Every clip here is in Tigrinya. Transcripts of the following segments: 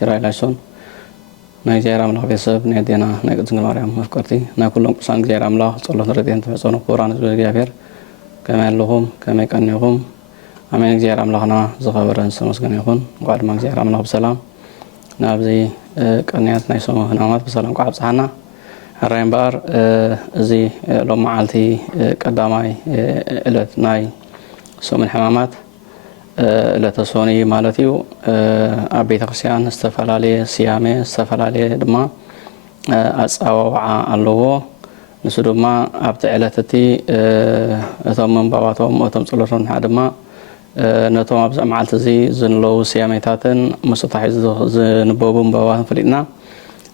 جرايلاسون نيجيريا ملاح بيسب نيدينا نيجزن مريم مفكرتي ناكلهم قصان جزيرة ملاح صلوا نردين تفصلوا قرآن زوجيافير كما لهم كما كان يهم أمين جزيرة ملاحنا زخابرن سمسكن يكون قال ما جزيرة ملاح بسلام نابزي كنيات نيسوم هنامات بسلام قعب صحنا الرين بار زي لو معالتي قدامي إلت ناي سوم الحمامات لتسوني مالتيو أبي تقسيان استفلالي سيامي استفلالي دما أصعوع اللغو نسدو ما أبتعلتتي أتمم باباتهم أتم صلرون هادما نتوم أبزع معالتزي زنلو سياميتاتن مستطحي زنبوبون باباتن فريدنا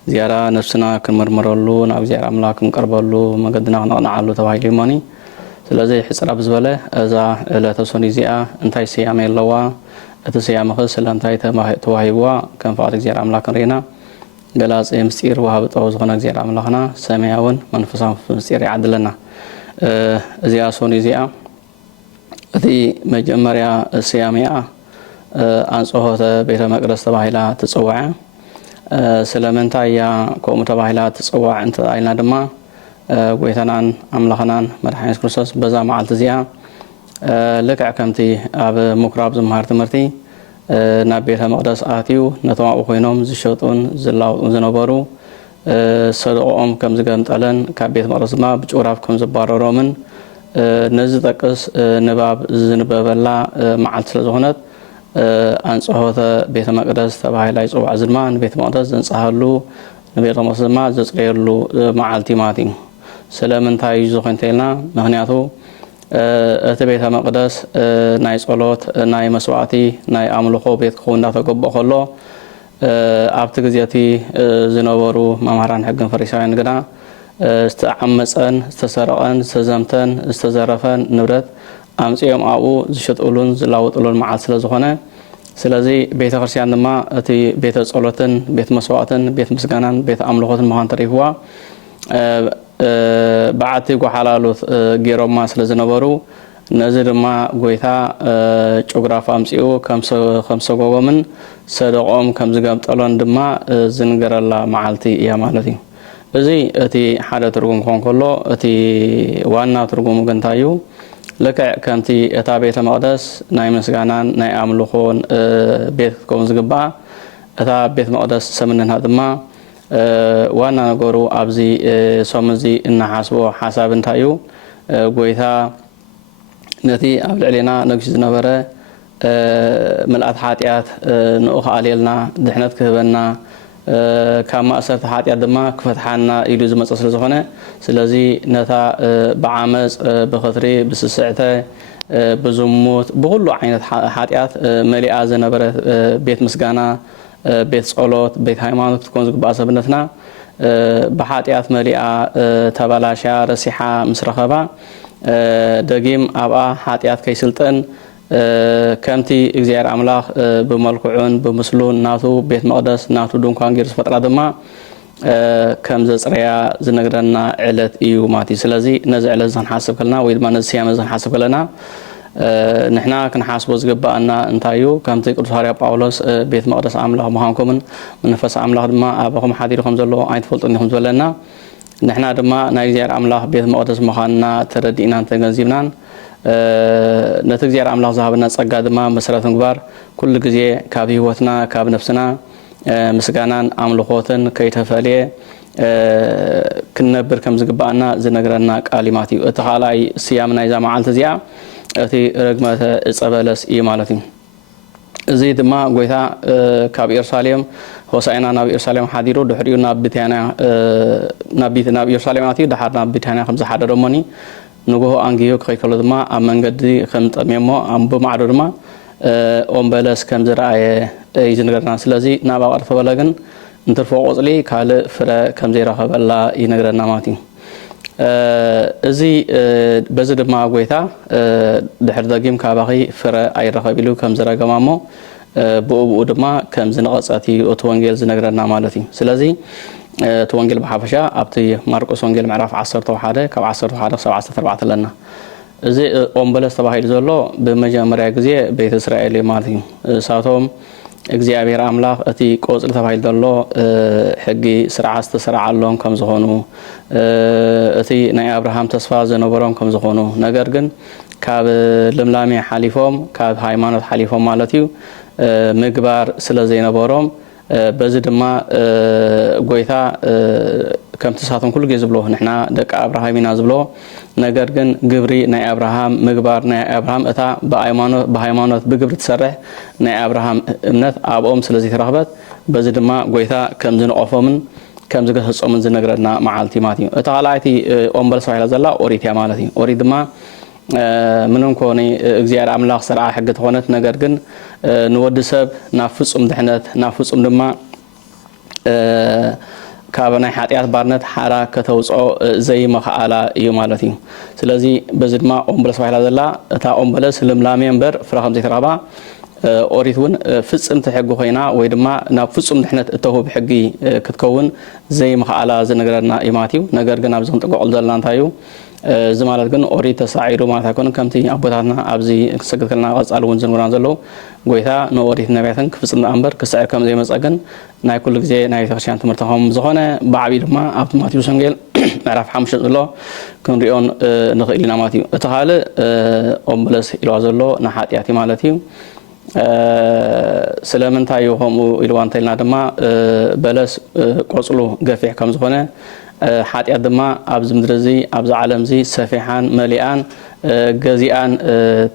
زيارة نفسنا كنمرمرلو ناب زيارة أملاك نقربلو مقدنا نعنعلو تواهيلي ماني ስለዚህ ሕፅራ ብዝበለ እዛ ለተሰኒ ዚኣ እንታይ ስያመ ኣለዋ እቲ ስያመ ኸ ስለንታይ ተዋሂብዋ ከም ፍቓድ እግዚኣብሔር ኣምላክ ንሪኢና ገላፂ ምስጢር ወሃቢ ጥበብ ዝኾነ እግዚኣብሔር ኣምላኽና ሰማያውን መንፈሳዊ ምስጢር ይዓድለና እዚኣ ሶኒ እዚኣ እቲ መጀመርያ ስያሜኣ ኣንጾሆተ ቤተ መቅደስ ተባሂላ ትፅዋዕ ስለምንታይ እያ ከምኡ ተባሂላ ትፅዋዕ እንተኢልና ድማ ጎይታናን ኣምላኽናን መድሓኒት ክርስቶስ በዛ መዓልቲ እዚኣ ልክዕ ከምቲ ኣብ ምኩራብ ዝመሃር ትምህርቲ ናብ ቤተ መቅደስ ኣትዩ ነቶም ኣብኡ ኮይኖም ዝሸጡን ዝለዋውጡን ዝነበሩ ሰደቆኦም ከም ዝገምጠለን ካብ ቤተ መቅደስ ድማ ብጭውራፍ ከም ዝባረሮምን ነዚ ጠቅስ ንባብ ዝንበበላ መዓልቲ ስለ ዝኾነት ኣንጽሖተ ቤተ መቅደስ ተባሂላ ይፅዋዕ እዚ ድማ ንቤተ መቅደስ ዘንጽሃሉ ንቤተ መቅደስ ድማ ዘጽረየሉ መዓልቲ ማለት እዩ ስለምንታይ እዩ ዝኾን እንተኢልና ምክንያቱ እቲ ቤተ መቅደስ ናይ ጸሎት ናይ መስዋዕቲ ናይ ኣምልኾ ቤት ክኸውን እንዳተገበኦ ከሎ ኣብቲ ግዜ እቲ ዝነበሩ መምሃራን ሕግን ፈሪሳውያን ግና ዝተዓመፀን ዝተሰረቐን ዝተዘምተን ዝተዘረፈን ንብረት ኣምፂኦም ኣብኡ ዝሸጥሉን ዝላውጥሉን መዓልቲ ስለ ዝኾነ ስለዚ ቤተ ክርስቲያን ድማ እቲ ቤተ ጸሎትን ቤት መስዋዕትን ቤት ምስጋናን ቤት ኣምልኾትን ምዃን ተሪፍዋ بعد ጎሓላሉት ጌሮማ ስለ ዝነበሩ ነዚ ድማ ጎይታ ጂኦግራፍ ኣምፂኡ ከም ሰጎጎምን ሰደቆም ከም ዝገምጠሎን ድማ ዝንገረላ መዓልቲ እያ ማለት እዩ እዚ እቲ ሓደ ትርጉም ኮን ከሎ እቲ ዋና ትርጉሙ ግን እንታይ እዩ ልክዕ ከምቲ እታ ቤተ መቅደስ ናይ ምስጋናን ናይ ኣምልኾን ቤት ከም ዝግባእ እታ ቤተ መቅደስ ሰምነና ድማ ዋና ነገሩ ኣብዚ ሶምዚ እናሓስቦ ሓሳብ እንታይ እዩ ጎይታ ነቲ ኣብ ልዕሊና ነግሲ ዝነበረ መልኣት ሓጢኣት ንኡ ከኣልየልና ድሕነት ክህበና ካብ ማእሰርቲ ሓጢኣት ድማ ክፈትሓና ኢሉ ዝመፀ ስለ ዝኾነ ስለዚ ነታ ብዓመፅ ብኽትሪ ብስስዕተ ብዝሙት ብኩሉ ዓይነት ሓጢኣት መሊኣ ዝነበረ ቤት ምስጋና ቤት ጸሎት ቤት ሃይማኖት ትኮን ዝግባእ ሰብነትና ብሓጢኣት መሊኣ ተባላሻ ረሲሓ ምስ ረኸባ ደጊም ኣብኣ ሓጢኣት ከይስልጠን ከምቲ እግዚኣብሔር ኣምላኽ ብመልክዑን ብምስሉን ናቱ ቤት መቅደስ ናቱ ድንኳን ገይሩ ዝፈጥራ ድማ ከም ዘፅረያ ዝነግረና ዕለት እዩ ማለት እዩ ስለዚ ነዚ ዕለት ክንሓስብ ከለና ወይ ድማ ነዚ ስያመ ክንሓስብ ከለና ንሕና ክንሓስቦ ዝግባአና እንታይ እዩ ከምቲ ቅዱስ ሐዋርያ ጳውሎስ ቤት መቅደስ ኣምላኽ ምዃንኩምን መንፈስ ኣምላኽ ድማ ኣብኹም ሓዲርኩም ዘሎ ኣይትፈልጡን ኢኹም ዝበለና ንሕና ድማ ናይ እግዚኣብሔር ኣምላኽ ቤት መቅደስ ምዃንና ተረዲእናን ተገንዚብናን ነቲ እግዚኣብሔር ኣምላኽ ዝሃበና ፀጋ ድማ መሰረት ምግባር ኩሉ ግዜ ካብ ህይወትና ካብ ነፍስና ምስጋናን ኣምልኾትን ከይተፈልየ ክንነብር ከም ዝግባአና ዝነግረና ቃል ማለት እዩ እቲ ካልኣይ ስያም ናይዛ መዓልቲ እዚኣ እቲ ረግመተ ዕፀ በለስ እዩ ማለት እዩ እዚ ድማ ጎይታ ካብ ኢየሩሳሌም ሆሳዕና ናብ ኢየሩሳሌም ሓዲሩ ድሕሪኡ ናብ ቢታንያ ናብ ኢየሩሳሌም ኣትዩ ድሓር ናብ ቢታንያ ከም ዝሓደሮሞኒ ንጉሆ ኣንጊዮ ክኸይድ ከሎ ድማ ኣብ መንገዲ ከም ጠሜሞ ብማዕዶ ድማ ኦም በለስ ከም ዝረኣየ እዩ ዝነግረና ስለዚ ናብ ኣብኣ ተበለ ግን እንትርፎ ቆፅሊ ካልእ ፍረ ከም ዘይረኸበላ ይነግረና ማለት እዩ እዚ በዚ ድማ ጎይታ ድሕሪ ደጊም ካባኺ ፍረ ኣይረኸብ ኢሉ ከም ዝረገማሞ ብኡብኡ ድማ ከም ዝነቐፀት እዩ እቲ ወንጌል ዝነግረና ማለት እዩ ስለዚ እቲ ወንጌል ብሓፈሻ ኣብቲ ማርቆስ ወንጌል ምዕራፍ 11 ካብ 11 ክሳብ 14 ኣለና እዚ ኦም በለስ ተባሂሉ ዘሎ ብመጀመርያ ግዜ ቤተ እስራኤል ማለት እዩ እሳቶም እግዚአብሔር አምላክ እቲ ቆጽል ተባሂል ዘሎ ሕጊ ስርዓት ተሰራዓሎም ከም ዝኾኑ እቲ ናይ አብርሃም ተስፋ ዘነበሮም ከም ዝኾኑ ነገር ግን ካብ ልምላሜ ሓሊፎም ካብ ሃይማኖት ሓሊፎም ማለት እዩ ምግባር ስለ ዘይነበሮም በዚ ድማ ጎይታ ከም ተሳቶም ኩሉ ግዜ ዝብሎ ንሕና ደቂ አብርሃም ኢና ዝብሎ ነገር ግን ግብሪ ናይ አብርሃም ምግባር ናይ አብርሃም እታ በሃይማኖት ብግብሪ ትሰርሕ ናይ አብርሃም እምነት ኣብኦም ስለዚ ተረኽበት በዚ ድማ ጎይታ ከም ዝንቆፎምን ከም ዝገሰጾምን ዝነግረና መዓልቲ ማለት እዩ። እታ ካልኣይቲ ኦም በለስ ተባሂላ ዘላ ኦሪት እያ ማለት እዩ። ኦሪት ድማ ምንም ኮነ እግዚአብሔር አምላክ ሰርዓ ሕጊ ተኾነት ነገር ግን ንወዲ ሰብ ናብ ፍጹም ድሕነት ናብ ፍጹም ድማ ካብ ናይ ሓጢያት ባርነት ሓራ ከተውፅኦ ዘይመኽኣላ እዩ ማለት እዩ። ስለዚ በዚ ድማ ኦም በለስ ተባሂላ ዘላ እታ ኦም በለስ ልምላሜ እምበር ፍረ ከም ዘይተረኸባ ኦሪት እውን ፍጽምቲ ሕጊ ኮይና ወይ ድማ ናብ ፍጹም ድሕነት እተውህብ ሕጊ ክትከውን ዘይመኽኣላ ዝነግረና እዩ ማለት እዩ። ነገር ግን ኣብዚ ክንጥንቀቐሉ ዘለና እንታይ እዩ እዚ ማለት ግን ኦሪት ተሳዒሩ ማለት ኣይኮነን ከምቲ ኣቦታትና ኣብዚ ክሰግድ ከለና ቀጻሊ እውን ዝንብራን ዘለዉ ጎይታ ንኦሪት ነቢያትን ክፍጽም እምበር ክስዕር ከም ዘይመፀ ግን ናይ ኩሉ ግዜ ናይ ቤተክርስትያን ትምህርቲ ከም ዝኾነ ብዓብዪ ድማ ኣብቲ ማቴዎስ ወንጌል ምዕራፍ 5 ዘሎ ክንሪኦን ንኽእል ኢና ማለት እዩ። እቲ ካልእ ኦም በለስ ኢልዋ ዘሎ ንሓጢያት ማለት እዩ። ስለምንታይ እዩ ከምኡ ኢልዋ እንተኢልና ድማ በለስ ቆፅሉ ገፊሕ ከም ዝኾነ ሓጢያት ድማ ኣብዚ ምድሪ እዚ ኣብዚ ዓለም እዚ ሰፊሓን መሊኣን ገዚኣን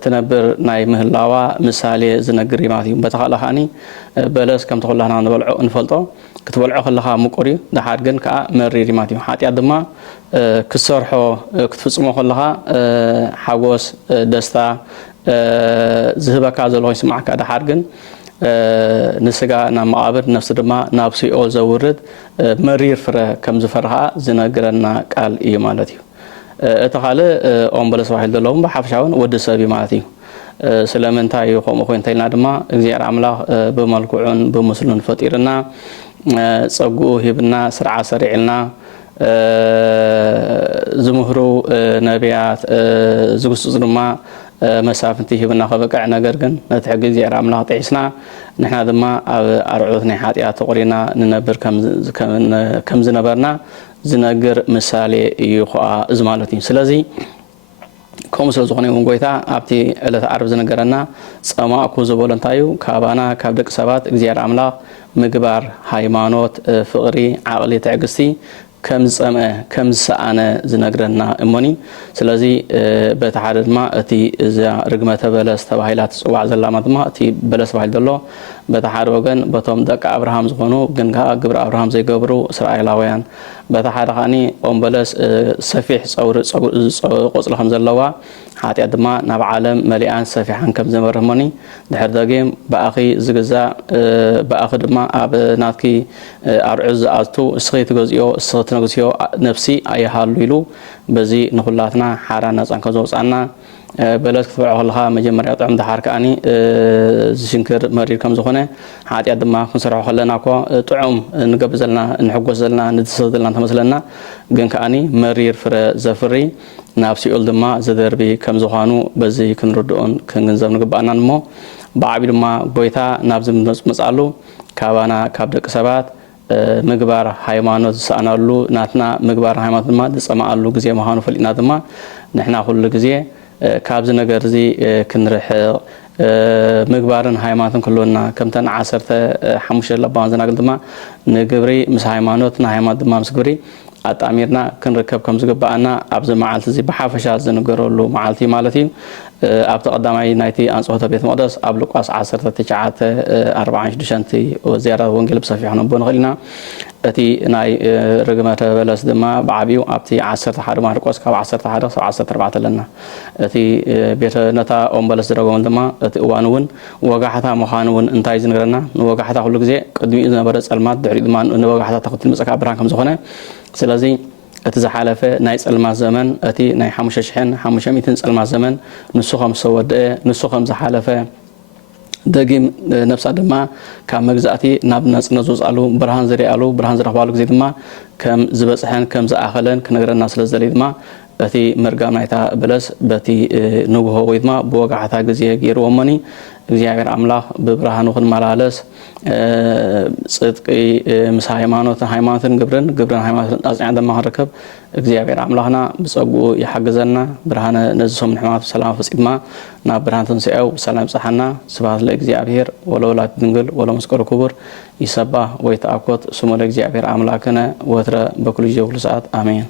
ትነብር ናይ ምህላዋ ምሳሌ ዝነግር ማለት እዩ። በታ ካልእ ከዓኒ በለስ ከምቲ ኩላና ንበልዖ እንፈልጦ ክትበልዖ ከለኻ ምቁር እዩ ድሓር ግን ከዓ መሪር ማለት እዩ። ሓጢያት ድማ ክሰርሖ ክትፍፅሞ ከለኻ ሓጎስ ደስታ ዝህበካ ዘሎ ይስማዓካ ድሓር ግን ንስጋ ናብ መቃብር ነፍሲ ድማ ናብ ሲኦል ዘውርድ መሪር ፍረ ከም ዝፈርኻ ዝነግረና ቃል እዩ ማለት እዩ። እቲ ካልእ ኦም በለስ ተባሂሉ ዘለዎም ብሓፈሻ እውን ወዲ ሰብ እዩ ማለት እዩ። ስለምንታይ እዩ ከምኡ ኮይኑ እንተኢልና ድማ እግዚኣብሔር ኣምላኽ ብመልክዑን ብምስሉን ፈጢርና ፀጉኡ ሂብና ስርዓት ሰሪዕልና ዝምህሩ ነቢያት ዝግስፁ ድማ መሳፍንቲ ሂብና ከበቅዕ ነገር ግን ነቲ ሕጊ እግዚኣብሔር ኣምላኽ ጥሒስና ንሕና ድማ ኣብ ኣርዑት ናይ ሓጢኣት ተቆሪና ንነብር ከም ዝነበርና ዝነግር ምሳሌ እዩ ከዓ እዚ ማለት እዩ። ስለዚ ከምኡ ስለ ዝኾነ እውን ጎይታ ኣብቲ ዕለተ ዓርብ ዝነገረና ፀማእኩ ዝበሎ እንታይ እዩ ካባና ካብ ደቂ ሰባት እግዚኣብሔር ኣምላኽ ምግባር ሃይማኖት ፍቕሪ ዓቕሊ ትዕግስቲ ከም ዝፀምአ ከም ዝሰኣነ ዝነግረና እሞኒ። ስለዚ በቲ ሓደ ድማ እቲ እዛ ርግመተ በለስ ተባሂላ ትፅዋዕ ዘላ ድማ እቲ በለስ ተባሂሉ ዘሎ በቲ ሓደ ወገን በቶም ደቂ አብርሃም ዝኾኑ ግን ከዓ ግብሪ አብርሃም ዘይገብሩ እስራኤላውያን በቲ ሓደ ከዓኒ ኦም በለስ ሰፊሕ ቆፅሊ ከም ዘለዋ ሓጢያት ድማ ናብ ዓለም መሊኣን ሰፊሓን ከም ዝነበረ እሞኒ ድሕሪ ደጊም ብኣኺ ዝግዛእ ብኣኺ ድማ ኣብ ናትኪ ኣርዑት ዝኣቱ እስኺ ትገዝኦ እስኺ ትነግስዮ ነፍሲ ኣይሃሉ ኢሉ በዚ ንኩላትና ሓራ ነፃን ከም ዘውፃና በለስ ክትበልዖ ከለኻ መጀመርያ ጥዑም ድሓር ከዓኒ ዝሽንክር መሪር ከም ዝኾነ ሓጢያት ድማ ክንሰርሖ ከለና እኳ ጥዑም ንገብር ዘለና ንሕጎስ ዘለና ንድሰት ዘለና እንተመስለና ግን ከዓኒ መሪር ፍረ ዘፍሪ ናብ ሲኦል ድማ ዘደርቢ ከም ዝኾኑ በዚ ክንርድኦን ክንግንዘብ ንግባአና እሞ ብዓብዪ ድማ ጎይታ ናብዚ መፅኣሉ ካባና ካብ ደቂ ሰባት ምግባር ሃይማኖት ዝሰኣናሉ ናትና ምግባር ሃይማኖት ድማ ዝፀማኣሉ ግዜ ምዃኑ ፈሊጥና ድማ ንሕና ኩሉ ግዜ ካብዚ ነገር እዚ ክንርሕቕ ምግባርን ሃይማኖትን ክህልወና ከምተን 15 ለባን ዘናግል ድማ ንግብሪ ምስ ሃይማኖት ንሃይማኖት ድማ ምስ ግብሪ ኣጣሚርና ክንርከብ ከም ዝግባአና ኣብዚ መዓልቲ እዚ ብሓፈሻ ዝንገረሉ መዓልቲ ማለት እዩ። ኣብቲ ቀዳማይ ናይቲ ኣንጽሖተ ቤተ መቅደስ ኣብ ሉቃስ 19:46 ዝያዳ ወንጌል ብሰፊሑ ነቦ ንኽእል ኢና። እቲ ናይ ርግመተ በለስ ድማ ብዓብዩ ኣብቲ 11 ማርቆስ ካብ 11 ክሳብ 14 ኣለና። እቲ ቤተ ነታ ኦም በለስ ዝረገሙ ድማ እቲ እዋን እውን ወጋሕታ ምዃኑ እውን እንታይ ዝነግረና ንወጋሕታ ኩሉ ግዜ ቅድሚኡ ዝነበረ ፀልማት ድሕሪኡ ድማ ንወጋሕታ ተኸትል መፅካ ብርሃን ከም ዝኾነ ስለዚ እቲ ዝሓለፈ ናይ ፀልማት ዘመን እቲ ናይ 5500 ፀልማት ዘመን ንሱ ከም ዝተወድአ ንሱ ከም ዝሓለፈ ደጊም ነፍሳ ድማ ካብ መግዛእቲ ናብ ነፅነት ዝወፅኣሉ ብርሃን ዝሪኣሉ ብርሃን ዝረኽባሉ ግዜ ድማ ከም ዝበፅሐን ከም ዝኣኸለን ክነግረና ስለ ዝደለዩ ድማ እቲ መርጋም ናይታ በለስ በቲ ንግሆ ወይ ድማ ብወጋሕታ ግዜ ገይርዎሞኒ እግዚአብሔር አምላክ በብርሃኑ ክንመላለስ ጽድቂ ምስ ሃይማኖትን ግብርን ሃይማኖትን አጽናዕን ደማኸረከብ እግዚአብሔር አምላክና በጸጉኡ ይሐግዘና ብርሃነ ነዝሶም ሕማማት ሰላም ፍጽማ ናብ ብርሃን ትንሣኤው ሰላም ጸሐና ስብሐት ለእግዚአብሔር ወለወላዲቱ ድንግል ወለመስቀሉ ክቡር ይሰባህ ወይተአኮት ስሙ ለእግዚአብሔር አምላክነ ወትረ በኩሉ ጊዜ ወኩሉ ሰዓት አሜን።